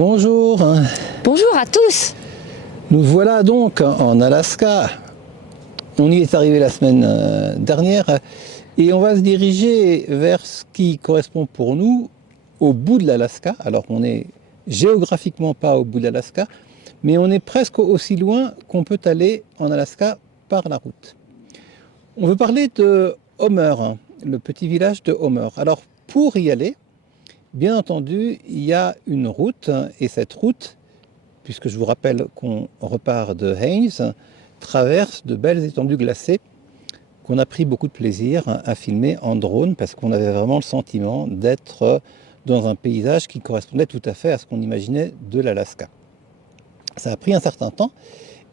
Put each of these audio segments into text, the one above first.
Bonjour, Bonjour à tous. nous voilà donc en Alaska. On y est arrivé la semaine dernière et on va se diriger vers ce qui correspond pour nous au bout de l'Alaska. Alors on n'est géographiquement pas au bout de l'Alaska, mais on est presque aussi loin qu'on peut aller en Alaska par la route. On veut parler de Homer, le petit village de Homer. Alors pour y aller, bien entendu, il y a une route, et cette route, puisque je vous rappelle qu'on repart de Haines, traverse de belles étendues glacées qu'on a pris beaucoup de plaisir à filmer en drone, parce qu'on avait vraiment le sentiment d'être dans un paysage qui correspondait tout à fait à ce qu'on imaginait de l'Alaska. Ça a pris un certain temps,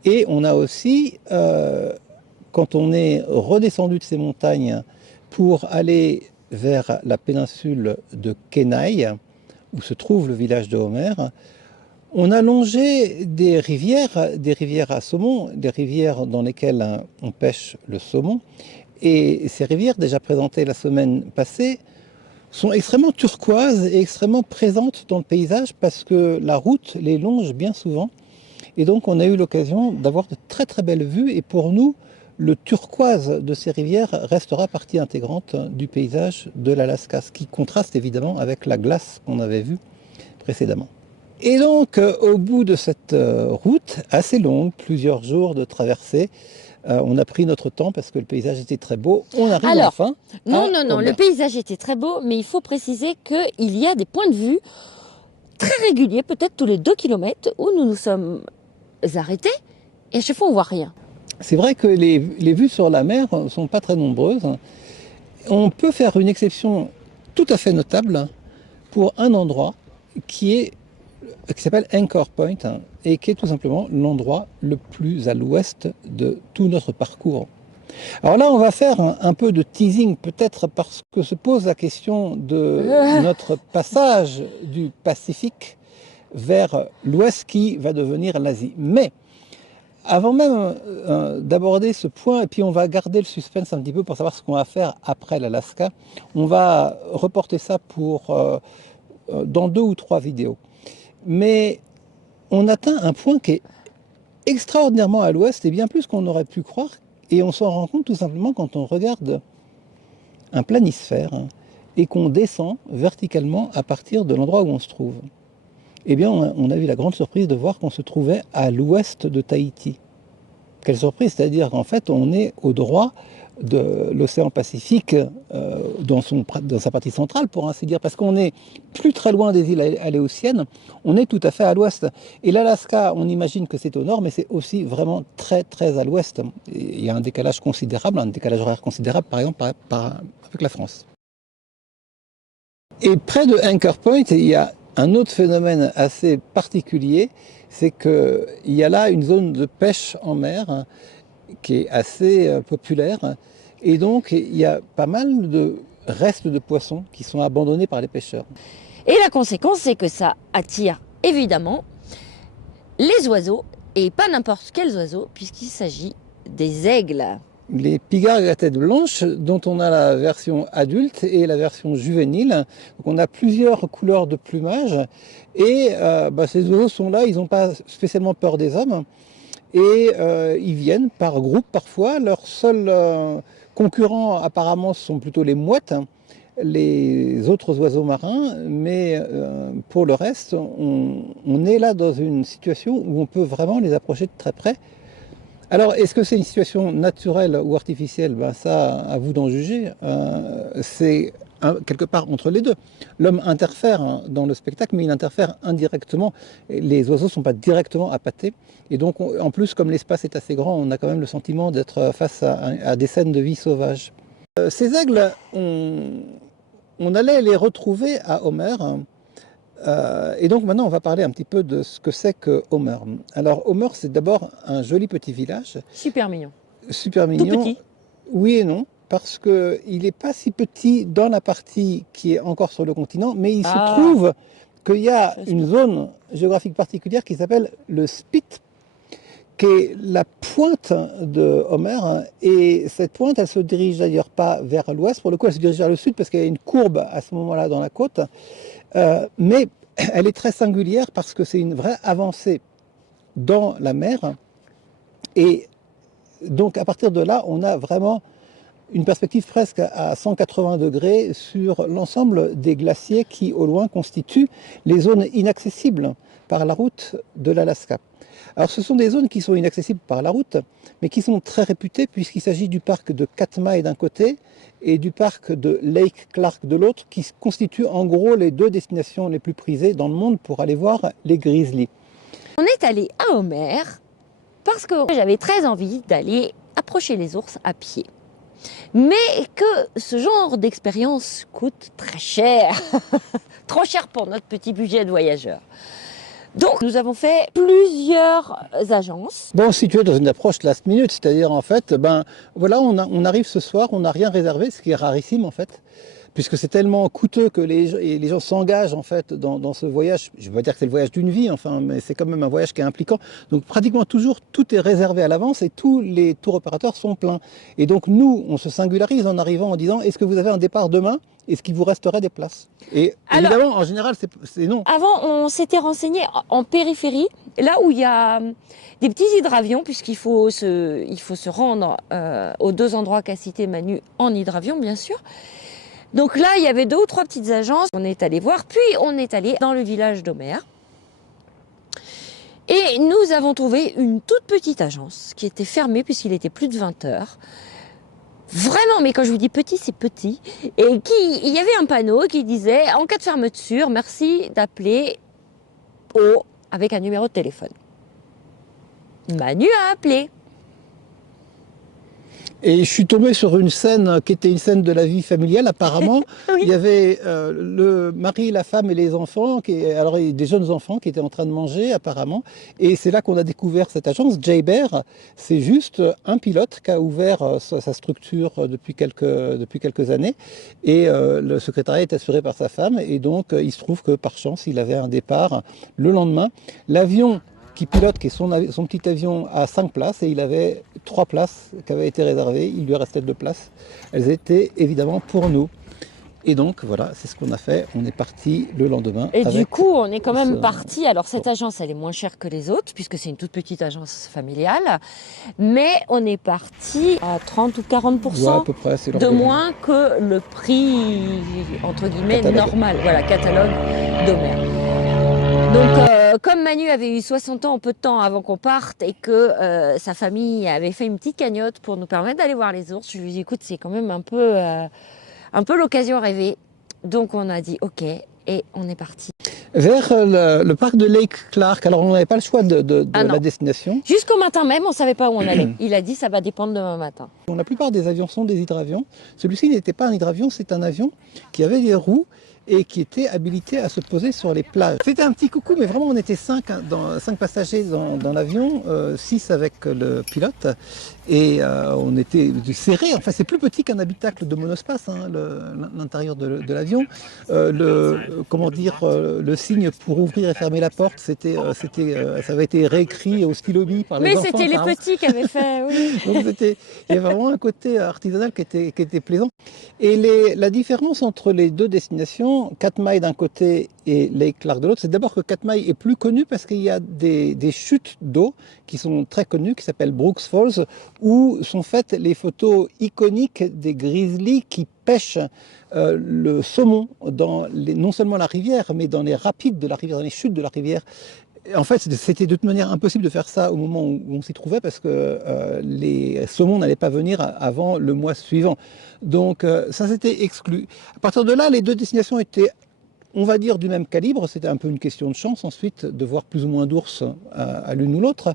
et on a aussi, quand on est redescendu de ces montagnes pour aller vers la péninsule de Kenai, où se trouve le village de Homer, on a longé des rivières à saumon, des rivières dans lesquelles on pêche le saumon. Et ces rivières, déjà présentées la semaine passée, sont extrêmement turquoises et extrêmement présentes dans le paysage parce que la route les longe bien souvent. Et donc on a eu l'occasion d'avoir de très très belles vues. Et pour nous, le turquoise de ces rivières restera partie intégrante du paysage de l'Alaska, ce qui contraste évidemment avec la glace qu'on avait vue précédemment. Et donc, au bout de cette route assez longue, plusieurs jours de traversée, on a pris notre temps parce que le paysage était très beau. On arrive Alors, enfin non, à le Homer. paysage était très beau, mais il faut préciser qu'il y a des points de vue très réguliers, peut-être tous les 2 kilomètres, où nous nous sommes arrêtés, et à chaque fois on voit rien. C'est vrai que les vues sur la mer ne sont pas très nombreuses. On peut faire une exception tout à fait notable pour un endroit qui s'appelle Anchor Point, et qui est tout simplement l'endroit le plus à l'ouest de tout notre parcours. Alors là, on va faire un peu de teasing, peut-être parce que se pose la question de notre passage du Pacifique vers l'ouest qui va devenir l'Asie. Mais avant même d'aborder ce point, et puis on va garder le suspense un petit peu pour savoir ce qu'on va faire après l'Alaska, on va reporter ça dans 2 ou 3 vidéos. Mais on atteint un point qui est extraordinairement à l'ouest, et bien plus qu'on aurait pu croire, et on s'en rend compte tout simplement quand on regarde un planisphère et qu'on descend verticalement à partir de l'endroit où on se trouve. Eh bien, on a eu la grande surprise de voir qu'on se trouvait à l'ouest de Tahiti. Quelle surprise, c'est-à-dire qu'en fait, on est au droit de l'océan Pacifique dans sa partie centrale, pour ainsi dire, parce qu'on n'est plus très loin des îles Aléoutiennes, on est tout à fait à l'ouest. Et l'Alaska, on imagine que c'est au nord, mais c'est aussi vraiment très très à l'ouest. Il y a un décalage considérable, un décalage horaire considérable, par exemple, avec la France. Et près de Anchor Point, il y a un autre phénomène assez particulier, c'est qu'il y a là une zone de pêche en mer qui est assez populaire, et donc il y a pas mal de restes de poissons qui sont abandonnés par les pêcheurs. Et la conséquence, c'est que ça attire évidemment les oiseaux, et pas n'importe quels oiseaux, puisqu'il s'agit des aigles. Les pigargues à tête blanche, dont on a la version adulte et la version juvénile. Donc on a plusieurs couleurs de plumage, et ces oiseaux sont là, ils n'ont pas spécialement peur des hommes, et ils viennent par groupe parfois. Leurs seuls concurrents apparemment sont plutôt les mouettes, les autres oiseaux marins, mais pour le reste, on est là dans une situation où on peut vraiment les approcher de très près. Alors, est-ce que c'est une situation naturelle ou artificielle? Ça, à vous d'en juger. C'est quelque part entre les deux. L'homme interfère dans le spectacle, mais il interfère indirectement. Les oiseaux ne sont pas directement appâtés. Et donc, en plus, comme l'espace est assez grand, on a quand même le sentiment d'être face à des scènes de vie sauvage. Ces aigles, on allait les retrouver à Homer. Et donc maintenant, on va parler un petit peu de ce que c'est que Homer. Alors Homer, c'est d'abord un joli petit village. Super mignon. Super mignon. Tout petit. Oui et non, parce qu'il n'est pas si petit dans la partie qui est encore sur le continent, mais il se trouve qu'il y a une zone géographique particulière qui s'appelle le Spit, qui est la pointe de Homer, et cette pointe, elle se dirige d'ailleurs pas vers l'ouest, pour le coup elle se dirige vers le sud parce qu'il y a une courbe à ce moment-là dans la côte, mais elle est très singulière parce que c'est une vraie avancée dans la mer. Et donc à partir de là, on a vraiment une perspective presque à 180 degrés sur l'ensemble des glaciers qui, au loin, constituent les zones inaccessibles par la route de l'Alaska. Alors ce sont des zones qui sont inaccessibles par la route, mais qui sont très réputées puisqu'il s'agit du parc de Katmai d'un côté et du parc de Lake Clark de l'autre, qui constituent en gros les deux destinations les plus prisées dans le monde pour aller voir les grizzlies. On est allé à Homer parce que j'avais très envie d'aller approcher les ours à pied. Mais que ce genre d'expérience coûte très cher, trop cher pour notre petit budget de voyageur. Donc nous avons fait plusieurs agences. Bon, situé dans une approche last minute, c'est-à-dire en fait, ben voilà, on arrive ce soir, on n'a rien réservé, ce qui est rarissime en fait, puisque c'est tellement coûteux que les gens s'engagent en fait dans ce voyage. Je ne veux pas dire que c'est le voyage d'une vie, enfin, mais c'est quand même un voyage qui est impliquant. Donc pratiquement toujours, tout est réservé à l'avance et tous les tours opérateurs sont pleins. Et donc nous, on se singularise en arrivant en disant, est-ce que vous avez un départ demain? Est-ce qu'il vous resterait des places? Et alors, évidemment, en général, c'est non. Avant, on s'était renseigné en périphérie, là où il y a des petits hydravions, puisqu'il faut se rendre aux deux endroits qu'a cité Manu en hydravion, bien sûr. Donc là, il y avait 2 ou 3 petites agences. On est allé voir, puis on est allé dans le village d'Homer. Et nous avons trouvé une toute petite agence qui était fermée puisqu'il était plus de 20 heures. Vraiment, mais quand je vous dis petit, c'est petit. Et il y avait un panneau qui disait, en cas de fermeture, merci d'appeler avec un numéro de téléphone. Manu a appelé. Et je suis tombé sur une scène qui était une scène de la vie familiale apparemment. Oui. Il y avait le mari, la femme et les enfants, alors il y a des jeunes enfants qui étaient en train de manger apparemment. Et c'est là qu'on a découvert cette agence. Jay Bear, c'est juste un pilote qui a ouvert sa structure depuis quelques années. Et le secrétariat est assuré par sa femme. Et donc il se trouve que par chance, il avait un départ le lendemain. L'avion qui pilote, qui est son petit avion, à 5 places et il avait 3 places qui avaient été réservées, il lui restait 2 places. Elles étaient évidemment pour nous. Et donc voilà, c'est ce qu'on a fait, on est parti le lendemain. Et du coup, on est quand même parti, alors cette agence, elle est moins chère que les autres, puisque c'est une toute petite agence familiale, mais on est parti à 30 ou 40% ouais, à peu près, c'est de moins que le prix, entre guillemets, catalogue. Normal, voilà, catalogue d'Homer. Donc, comme Manu avait eu 60 ans en peu de temps avant qu'on parte et que sa famille avait fait une petite cagnotte pour nous permettre d'aller voir les ours, je lui ai dit, écoute, c'est quand même un peu l'occasion rêvée. Donc, on a dit OK et on est parti. Vers le parc de Lake Clark. Alors, on n'avait pas le choix de la destination. Jusqu'au matin même, on ne savait pas où on allait. Il a dit, ça va dépendre demain matin. La plupart des avions sont des hydravions. Celui-ci n'était pas un hydravion, c'est un avion qui avait des roues et qui était habilité à se poser sur les plages. C'était un petit coucou, mais vraiment on était 5 passagers dans l'avion, 6 avec le pilote, et on était serrés. Enfin, c'est plus petit qu'un habitacle de monospace, hein, l'intérieur de l'avion. Le signe pour ouvrir et fermer la porte, ça avait été réécrit au stylo-bille par les enfants. Mais c'était les petits qui avaient fait, oui. Donc il y avait vraiment un côté artisanal qui était plaisant. Et la différence entre les deux destinations, Katmai d'un côté et Lake Clark de l'autre, c'est d'abord que Katmai est plus connu parce qu'il y a des chutes d'eau qui sont très connues, qui s'appellent Brooks Falls, où sont faites les photos iconiques des grizzlies qui pêchent le saumon non seulement la rivière, mais dans les rapides de la rivière, dans les chutes de la rivière. En fait, c'était de toute manière impossible de faire ça au moment où on s'y trouvait parce que les saumons n'allaient pas venir avant le mois suivant. Donc ça, c'était exclu. À partir de là, les deux destinations étaient, on va dire, du même calibre. C'était un peu une question de chance ensuite de voir plus ou moins d'ours à l'une ou l'autre.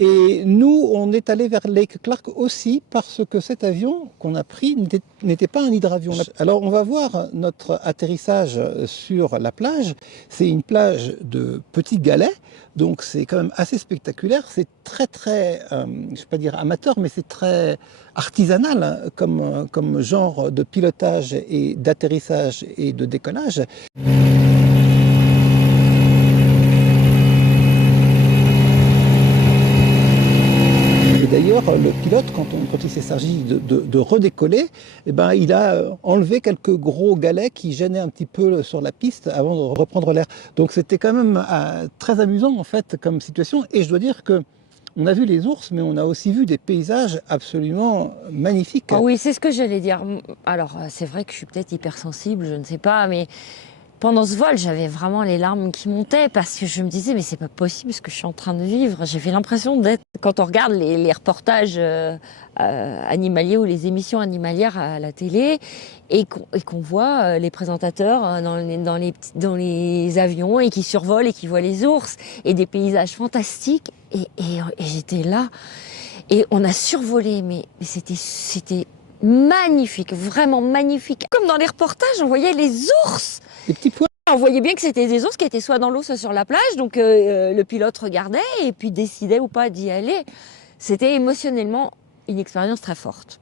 Et nous, on est allé vers Lake Clark aussi parce que cet avion qu'on a pris n'était pas un hydravion. Alors, on va voir notre atterrissage sur la plage. C'est une plage de petits galets, donc c'est quand même assez spectaculaire. C'est très, je ne vais pas dire amateur, mais c'est très artisanal comme genre de pilotage et d'atterrissage et de décollage. d'ailleurs, le pilote, quand il s'est s'agit de redécoller, eh ben, il a enlevé quelques gros galets qui gênaient un petit peu sur la piste avant de reprendre l'air. Donc c'était quand même très amusant en fait comme situation. Et je dois dire que on a vu les ours, mais on a aussi vu des paysages absolument magnifiques. Ah oui, c'est ce que j'allais dire. Alors, c'est vrai que je suis peut-être hypersensible, je ne sais pas, mais pendant ce vol, j'avais vraiment les larmes qui montaient parce que je me disais, mais c'est pas possible ce que je suis en train de vivre. J'avais l'impression d'être, quand on regarde les reportages animaliers ou les émissions animalières à la télé et qu'on voit les présentateurs dans les avions et qui survolent et qui voient les ours et des paysages fantastiques. Et j'étais là et on a survolé, mais c'était magnifique, vraiment magnifique. Comme dans les reportages, on voyait les ours. Des petits pois. On voyait bien que c'était des ours qui étaient soit dans l'eau, soit sur la plage. Donc le pilote regardait et puis décidait ou pas d'y aller. C'était émotionnellement une expérience très forte.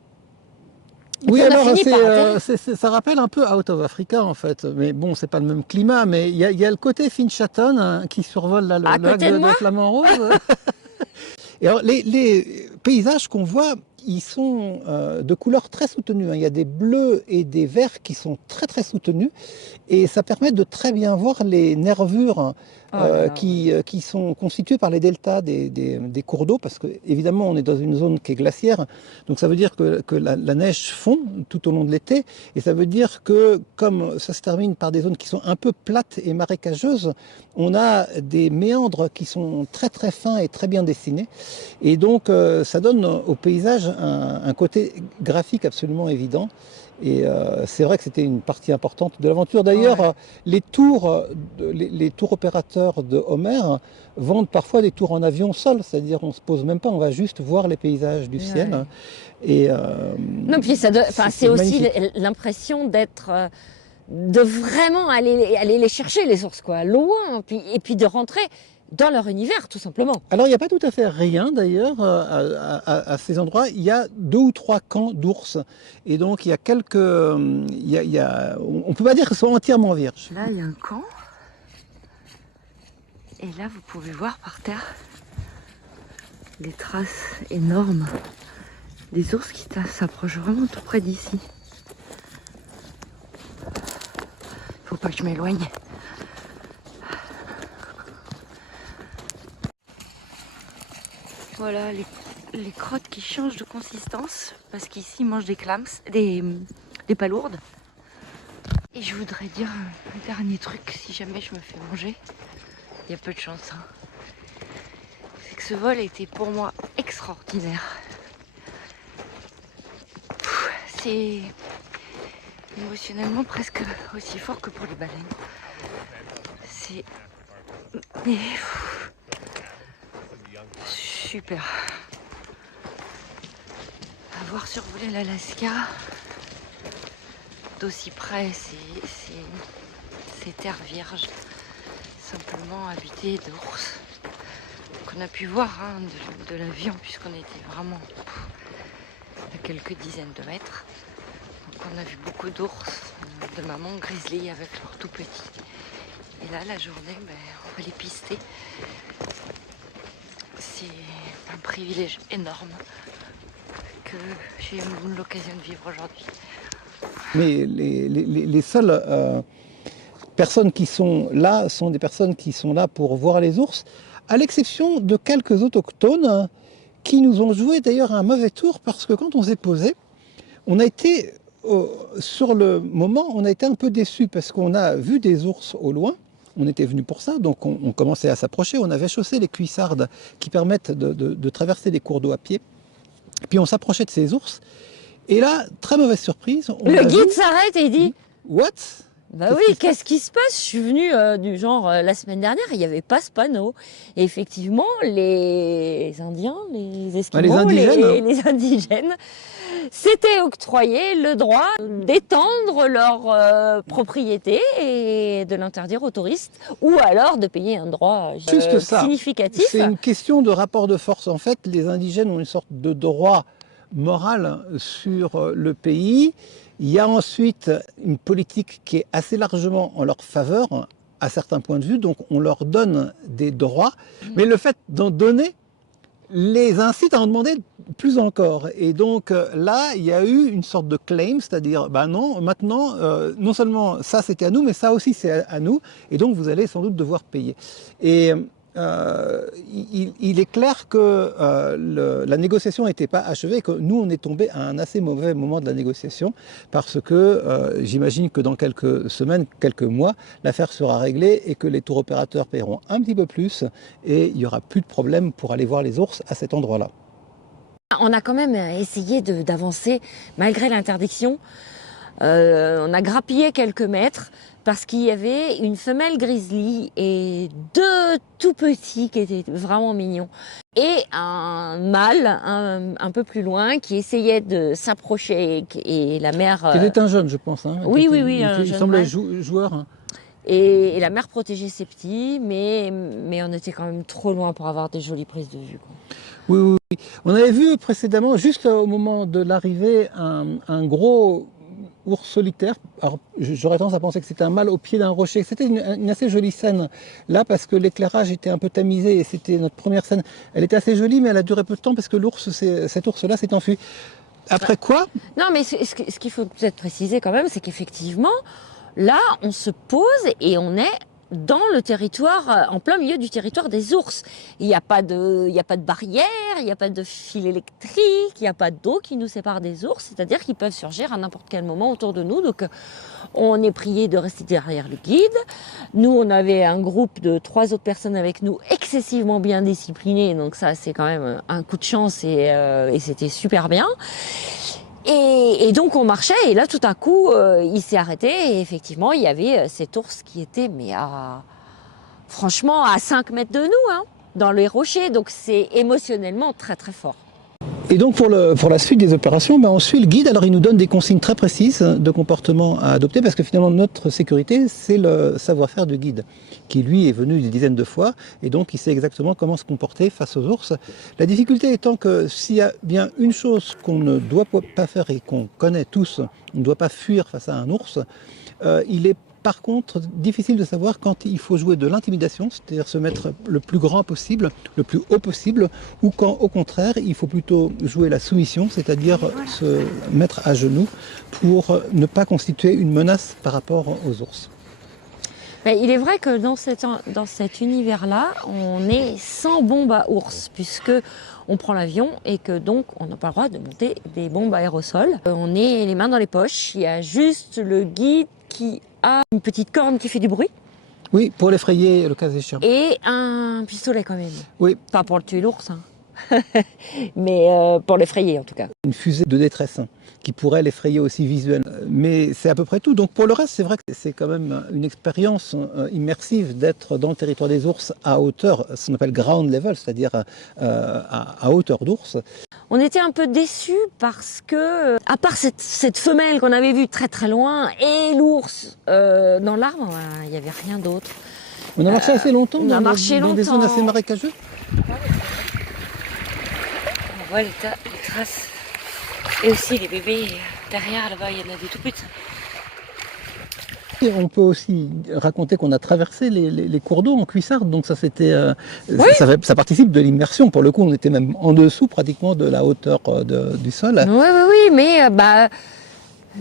Et Oui, puis, on a alors fini par atterrir. ça rappelle un peu Out of Africa en fait. Mais bon, c'est pas le même climat, mais il y a le côté Finchâton hein, qui survole là, À le lac côté de de moi. Flamand-Rose. Et alors, les paysages qu'on voit, ils sont de couleurs très soutenues, hein. Il y a des bleus et des verts qui sont très soutenus. Et ça permet de très bien voir les nervures hein, Oh là là. qui sont constituées par les deltas des cours d'eau. Parce que, évidemment, on est dans une zone qui est glaciaire. Donc, ça veut dire que la neige fond tout au long de l'été. Et ça veut dire que, comme ça se termine par des zones qui sont un peu plates et marécageuses, on a des méandres qui sont très fins et très bien dessinés. Et donc, ça donne au paysage un côté graphique absolument évident. Et c'est vrai que c'était une partie importante de l'aventure. D'ailleurs, Ouais. les tours opérateurs de Homer vendent parfois des tours en avion seul, c'est-à-dire on se pose même pas, on va juste voir les paysages du ciel. Ouais. Et Non, puis enfin, c'est c'est aussi magnifique. l'impression d'être, de vraiment aller les chercher les ours quoi, loin, et puis de rentrer dans leur univers tout simplement. Alors, il n'y a pas tout à fait rien d'ailleurs à ces endroits. Il y a 2 ou 3 camps d'ours. Et donc, il y a quelques. On ne peut pas dire que ce soit entièrement vierge. Là, il y a un camp. Et là, vous pouvez voir par terre des traces énormes des ours qui s'approchent vraiment tout près d'ici. Faut pas que je m'éloigne. Voilà les crottes qui changent de consistance parce qu'ici ils mangent des clams, des palourdes. Et je voudrais dire un dernier truc si jamais je me fais manger. Il y a peu de chance. Hein. C'est que ce vol était pour moi extraordinaire. C'est émotionnellement presque aussi fort que pour les baleines. C'est mais super. Avoir survolé l'Alaska d'aussi près, c'est terre vierge, simplement habité d'ours. Qu'on a pu voir hein, de l'avion puisqu'on était vraiment à quelques dizaines de mètres. Donc on a vu beaucoup d'ours, de mamans grizzly avec leurs tout petits. Et là la journée, on va les pister. C'est un privilège énorme que j'ai eu l'occasion de vivre aujourd'hui. Mais les seules personnes qui sont là sont des personnes qui sont là pour voir les ours, à l'exception de quelques autochtones qui nous ont joué d'ailleurs un mauvais tour parce que quand on s'est posé, on a été, sur le moment, on a été un peu déçus parce qu'on a vu des ours au loin. On était venu pour ça, donc on commençait à s'approcher. On avait chaussé les cuissardes qui permettent de traverser des cours d'eau à pied. Puis on s'approchait de ces ours. Et là, très mauvaise surprise. Le guide s'arrête et il dit What? bah oui, qu'est-ce qui se passe? Je suis venue du genre la semaine dernière, il n'y avait pas ce panneau. Et effectivement, les Indiens, les Esquimaux, les indigènes s'étaient octroyé le droit d'étendre leur propriété et de l'interdire aux touristes, ou alors de payer un droit Plus que ça, significatif. c'est une question de rapport de force. En fait, les indigènes ont une sorte de droit moral sur le pays. Il y a ensuite une politique qui est assez largement en leur faveur, à certains points de vue, donc on leur donne des droits, mais le fait d'en donner les incite à en demander plus encore. Et donc là, il y a eu une sorte de claim, c'est-à-dire, bah non, maintenant, non seulement ça c'était à nous, mais ça aussi c'est à nous, et donc vous allez sans doute devoir payer. Et il est clair que la négociation n'était pas achevée, que nous on est tombé à un assez mauvais moment de la négociation, parce que j'imagine que dans quelques semaines, quelques mois, l'affaire sera réglée et que les tours opérateurs paieront un petit peu plus et il n'y aura plus de problème pour aller voir les ours à cet endroit-là. On a quand même essayé d'avancer malgré l'interdiction. On a grappillé quelques mètres parce qu'il y avait une femelle grizzly et deux tout petits qui étaient vraiment mignons. Et un mâle un peu plus loin qui essayait de s'approcher et la mère... C'était un jeune, je pense. Hein, oui, était, oui, un il jeune semblait mâle. joueur. Hein. Et la mère protégeait ses petits, mais on était quand même trop loin pour avoir des jolies prises de vue, quoi. Oui, oui, oui. On avait vu précédemment, juste au moment de l'arrivée, un gros ours solitaire. Alors, j'aurais tendance à penser que c'était un mâle au pied d'un rocher. C'était une assez jolie scène là parce que l'éclairage était un peu tamisé et c'était notre première scène. Elle était assez jolie, mais elle a duré peu de temps parce que cet ours-là s'est enfui. Après quoi? Non, mais ce qu'il faut peut-être préciser quand même, c'est qu'effectivement, là, on se pose et on est dans le territoire, en plein milieu du territoire des ours. Il n'y a pas de barrière, il n'y a pas de fil électrique, il n'y a pas d'eau qui nous sépare des ours, c'est-à-dire qu'ils peuvent surgir à n'importe quel moment autour de nous. Donc, on est prié de rester derrière le guide. Nous, on avait un groupe de 3 autres personnes avec nous, excessivement bien disciplinés, donc ça, c'est quand même un coup de chance et c'était super bien. Et donc on marchait et là tout à coup il s'est arrêté et effectivement il y avait cet ours qui était franchement à 5 mètres de nous, hein, dans les rochers, donc c'est émotionnellement très très fort. Et donc pour la suite des opérations, ben on suit le guide, alors il nous donne des consignes très précises de comportement à adopter parce que finalement notre sécurité c'est le savoir-faire du guide qui lui est venu des dizaines de fois et donc il sait exactement comment se comporter face aux ours. La difficulté étant que s'il y a bien une chose qu'on ne doit pas faire et qu'on connaît tous, on ne doit pas fuir face à un ours, il est par contre difficile de savoir quand il faut jouer de l'intimidation, c'est-à-dire se mettre le plus grand possible, le plus haut possible, ou quand au contraire il faut plutôt jouer la soumission, c'est-à-dire se mettre à genoux pour ne pas constituer une menace par rapport aux ours. Mais il est vrai que dans cet univers-là, on est sans bombe à ours, puisque on prend l'avion et que donc on n'a pas le droit de monter des bombes à aérosols. On est les mains dans les poches, il y a juste le guide qui a une petite corne qui fait du bruit. Oui, pour l'effrayer le cas échéant. Et un pistolet quand même. Oui. Pas pour le tuer l'ours, hein. Mais pour l'effrayer en tout cas. Une fusée de détresse qui pourrait l'effrayer aussi visuellement. Mais c'est à peu près tout. Donc pour le reste, c'est vrai que c'est quand même une expérience immersive d'être dans le territoire des ours à hauteur, ce qu'on appelle ground level, c'est-à-dire à hauteur d'ours. On était un peu déçus parce que, à part cette femelle qu'on avait vue très très loin et l'ours dans l'arbre, il n'y avait rien d'autre. On a marché assez longtemps dans des zones assez marécageuses. On voit les traces. Et aussi les bébés derrière là-bas, il y en a des tout petits. Et on peut aussi raconter qu'on a traversé les cours d'eau en cuissarde, donc ça c'était, oui. ça participe de l'immersion. Pour le coup, on était même en dessous pratiquement de la hauteur du sol. Oui, mais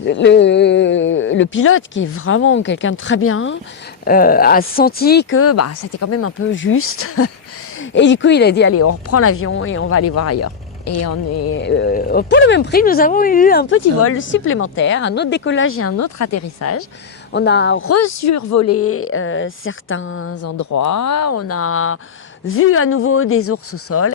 le pilote, qui est vraiment quelqu'un de très bien, a senti que c'était quand même un peu juste. Et du coup, il a dit allez, on reprend l'avion et on va aller voir ailleurs. Et on est pour le même prix, nous avons eu un petit vol supplémentaire, un autre décollage et un autre atterrissage. On a resurvolé certains endroits, on a vu à nouveau des ours au sol.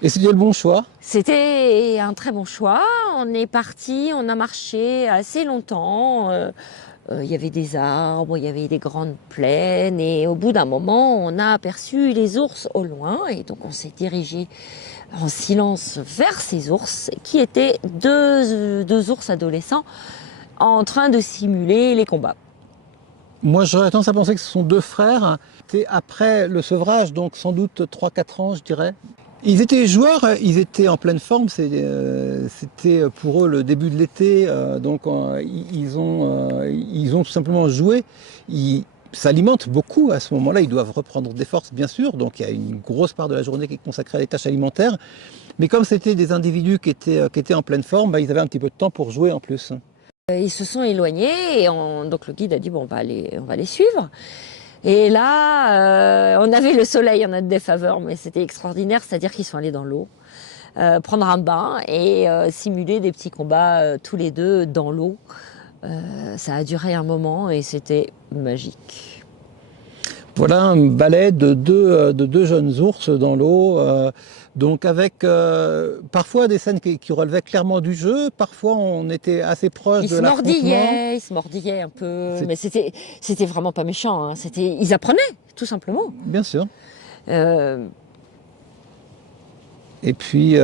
Et c'était le bon choix? C'était un très bon choix. On est parti, on a marché assez longtemps. Il y avait des arbres, il y avait des grandes plaines et au bout d'un moment, on a aperçu les ours au loin et donc on s'est dirigé en silence vers ces ours qui étaient deux ours adolescents en train de simuler les combats. Moi, j'aurais tendance à penser que ce sont 2 frères. C'était après le sevrage, donc sans doute 3-4 ans, je dirais. Ils étaient joueurs, ils étaient en pleine forme, c'était pour eux le début de l'été, donc ils ont tout simplement joué. Ils s'alimentent beaucoup à ce moment-là, ils doivent reprendre des forces bien sûr, donc il y a une grosse part de la journée qui est consacrée à des tâches alimentaires, mais comme c'était des individus qui étaient en pleine forme, ils avaient un petit peu de temps pour jouer en plus. Ils se sont éloignés et donc le guide a dit bon, on va les suivre. Et là, on avait le soleil en notre défaveur, mais c'était extraordinaire, c'est-à-dire qu'ils sont allés dans l'eau, prendre un bain et simuler des petits combats tous les deux dans l'eau. Ça a duré un moment et c'était magique. Voilà un ballet de deux jeunes ours dans l'eau, donc avec parfois des scènes qui relevaient clairement du jeu, parfois on était assez proche de l'affrontement. Ils se mordillaient un peu, mais c'était vraiment pas méchant, hein. Ils apprenaient, tout simplement. Bien sûr. Euh, Et puis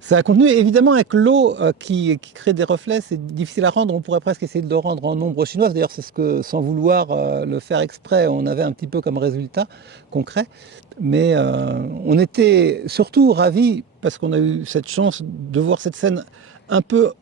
ça a continué. Évidemment, avec l'eau qui crée des reflets, c'est difficile à rendre. On pourrait presque essayer de le rendre en ombre chinoise. D'ailleurs, c'est ce que, sans vouloir le faire exprès, on avait un petit peu comme résultat concret. Mais on était surtout ravis parce qu'on a eu cette chance de voir cette scène un peu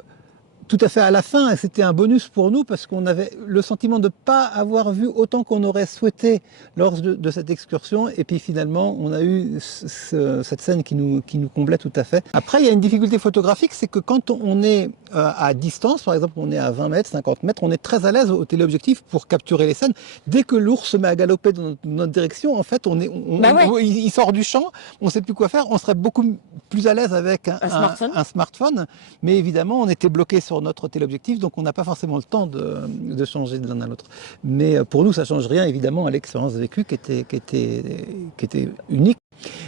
tout à fait à la fin, et c'était un bonus pour nous parce qu'on avait le sentiment de ne pas avoir vu autant qu'on aurait souhaité lors de cette excursion, et puis finalement on a eu cette scène qui nous comblait tout à fait. Après il y a une difficulté photographique, c'est que quand on est à distance, par exemple on est à 20 mètres, 50 mètres, on est très à l'aise au téléobjectif pour capturer les scènes. Dès que l'ours se met à galoper dans notre direction, en fait il sort du champ, on ne sait plus quoi faire, on serait beaucoup plus à l'aise avec un smartphone, mais évidemment on était bloqué sur notre téléobjectif, donc on n'a pas forcément le temps de changer de l'un à l'autre. Mais pour nous, ça ne change rien, évidemment, à l'expérience vécue qui était unique.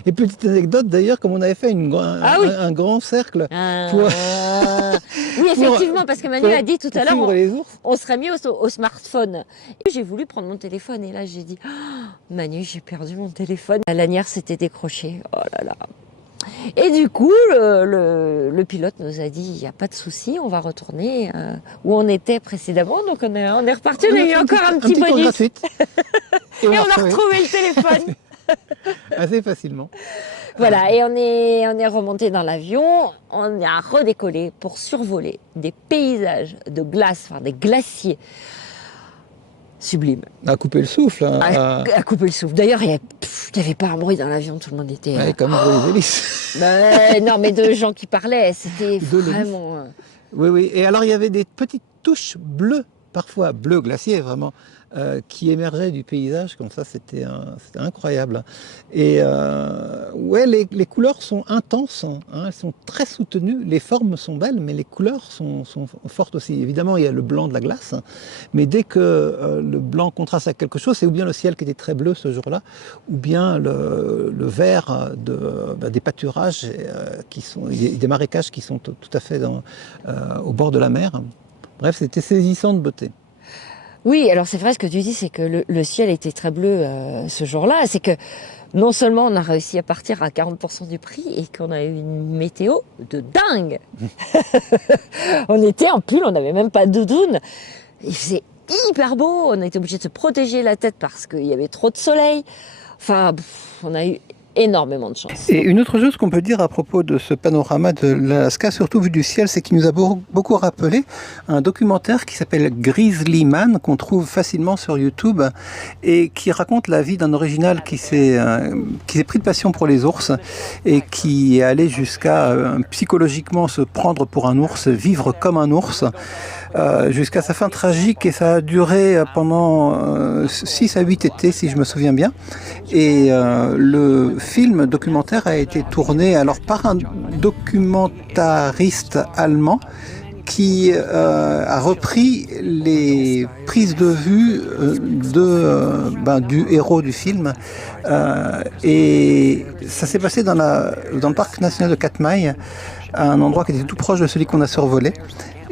Et petite anecdote, d'ailleurs, comme on avait fait un grand cercle pour... Oui, effectivement, parce que Manu a dit tout à l'heure, on serait mieux au smartphone. J'ai voulu prendre mon téléphone, et là, j'ai dit, oh, Manu, j'ai perdu mon téléphone. La lanière s'était décrochée. Oh là là. Et du coup, le pilote nous a dit, il n'y a pas de souci, on va retourner où on était précédemment. Donc on est reparti, on a eu encore un petit bonus. Et on a retrouvé le téléphone. Assez facilement. Voilà, et on est remonté dans l'avion, on a redécollé pour survoler des paysages de glace, enfin des glaciers. Sublime. À couper le souffle. À couper le souffle. D'ailleurs, il n'y avait pas un bruit dans l'avion, tout le monde était... Ouais, comme les hélices. Non, mais de gens qui parlaient, c'était vraiment... Oui, oui. Et alors, il y avait des petites touches bleues, parfois bleu glacier, vraiment, qui émergeaient du paysage, comme ça, c'était incroyable. Et ouais, les couleurs sont intenses, hein, elles sont très soutenues, les formes sont belles, mais les couleurs sont fortes aussi. Évidemment, il y a le blanc de la glace, mais dès que le blanc contraste avec quelque chose, c'est ou bien le ciel qui était très bleu ce jour-là, ou bien le vert des pâturages, des marécages qui sont tout à fait au bord de la mer. Bref, c'était saisissant de beauté. Oui, alors c'est vrai, ce que tu dis, c'est que le ciel était très bleu ce jour-là. C'est que non seulement on a réussi à partir à 40% du prix et qu'on a eu une météo de dingue. On était en pull, on n'avait même pas de doudoune. Il faisait hyper beau, on a été obligé de se protéger la tête parce qu'il y avait trop de soleil. Enfin, on a eu énormément de chance. Et une autre chose qu'on peut dire à propos de ce panorama de l'Alaska, surtout vu du ciel, c'est qu'il nous a beaucoup rappelé un documentaire qui s'appelle Grizzly Man, qu'on trouve facilement sur YouTube, et qui raconte la vie d'un original qui s'est pris de passion pour les ours et qui est allé jusqu'à psychologiquement se prendre pour un ours, vivre comme un ours, jusqu'à sa fin tragique, et ça a duré pendant 6 à 8 étés, si je me souviens bien. Et le film documentaire a été tourné alors par un documentariste allemand qui a repris les prises de vue du héros du film, et ça s'est passé dans le parc national de Katmai, à un endroit qui était tout proche de celui qu'on a survolé.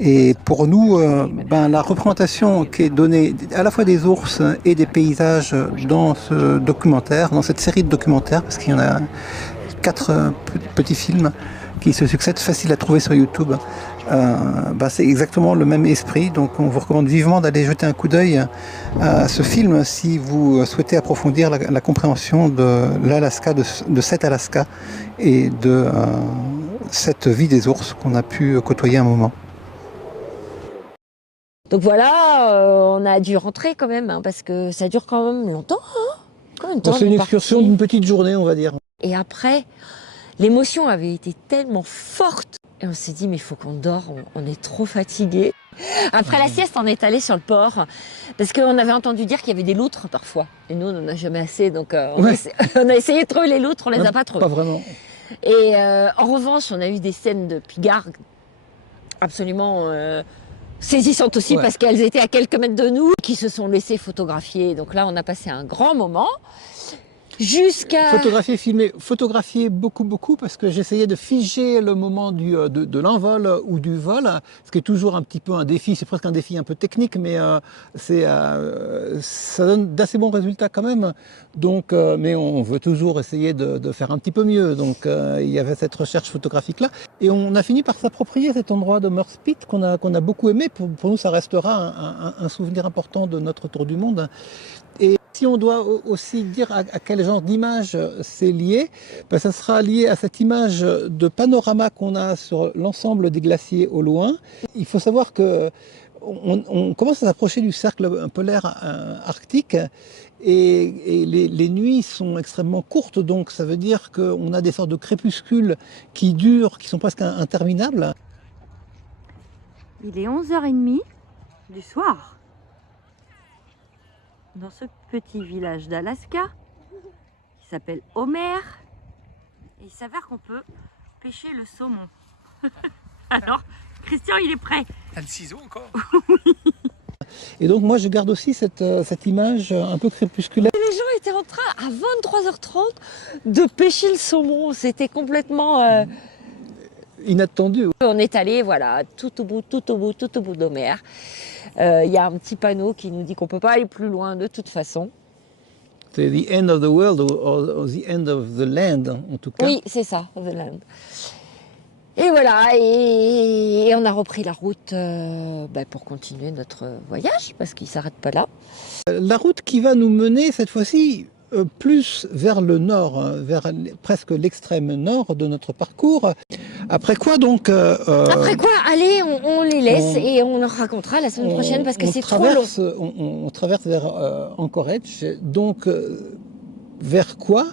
Et pour nous, la représentation qui est donnée à la fois des ours et des paysages dans ce documentaire, dans cette série de documentaires, parce qu'il y en a 4 petits films qui se succèdent, faciles à trouver sur YouTube, c'est exactement le même esprit. Donc on vous recommande vivement d'aller jeter un coup d'œil à ce film si vous souhaitez approfondir la compréhension de l'Alaska, de cet Alaska et de cette vie des ours qu'on a pu côtoyer un moment. Donc voilà, on a dû rentrer quand même, hein, parce que ça dure quand même longtemps. Hein. Combien de temps C'est on une est excursion parti d'une petite journée, on va dire. Et après, l'émotion avait été tellement forte. Et on s'est dit, mais il faut qu'on dort, on est trop fatigué. Après la sieste, on est allé sur le port, parce qu'on avait entendu dire qu'il y avait des loutres parfois. Et nous, on n'en a jamais assez, donc Ouais. on a essayé de trouver les loutres, on les a pas trouvées. Pas vraiment. Et en revanche, on a eu des scènes de pigargues absolument saisissantes aussi, Ouais. parce qu'elles étaient à quelques mètres de nous, qui se sont laissées photographier. Donc là, on a passé un grand moment. Jusqu'à... Photographier beaucoup, parce que j'essayais de figer le moment de l'envol ou du vol, ce qui est toujours un petit peu un défi, c'est presque un défi un peu technique, mais ça donne d'assez bons résultats quand même. Donc, mais on veut toujours essayer de faire un petit peu mieux. Donc il y avait cette recherche photographique-là. Et on a fini par s'approprier cet endroit de Meurspit qu'on a beaucoup aimé. Pour nous, ça restera un souvenir important de notre tour du monde. Et si on doit aussi dire à quel genre d'image c'est lié, ben ça sera lié à cette image de panorama qu'on a sur l'ensemble des glaciers au loin. Il faut savoir que on commence à s'approcher du cercle polaire arctique et les nuits sont extrêmement courtes, donc ça veut dire qu'on a des sortes de crépuscules qui durent, qui sont presque interminables. Il est 11h30 du soir. Dans ce petit village d'Alaska qui s'appelle Homer. Et il s'avère qu'on peut pêcher le saumon. Alors, Christian, il est prêt. T'as le ciseau encore? Et donc moi je garde aussi cette image un peu crépusculaire. Les gens étaient en train, à 23h30, de pêcher le saumon. C'était complètement... Inattendu. On est allé, voilà, tout au bout d'Homer. Il y a un petit panneau qui nous dit qu'on ne peut pas aller plus loin de toute façon. C'est the end of the world or the end of the land en tout cas. Oui, c'est ça, The Land. Et voilà, et on a repris la route pour continuer notre voyage, parce qu'il ne s'arrête pas là. La route qui va nous mener cette fois-ci plus vers le nord, vers presque l'extrême nord de notre parcours. Après quoi donc Après quoi, allez, on les laisse et on leur racontera la semaine prochaine parce que c'est trop long. On traverse vers Anchorage, donc vers quoi?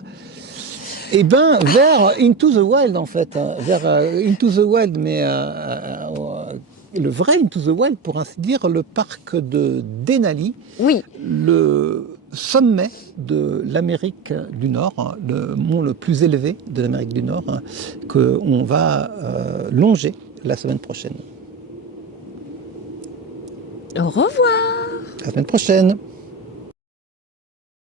Eh ben vers Into the Wild en fait, vers Into the Wild, mais le vrai Into the Wild pour ainsi dire, le parc de Denali. Oui. Le sommet de l'Amérique du Nord, le mont le plus élevé de l'Amérique du Nord, qu'on va longer la semaine prochaine. Au revoir. À la semaine prochaine.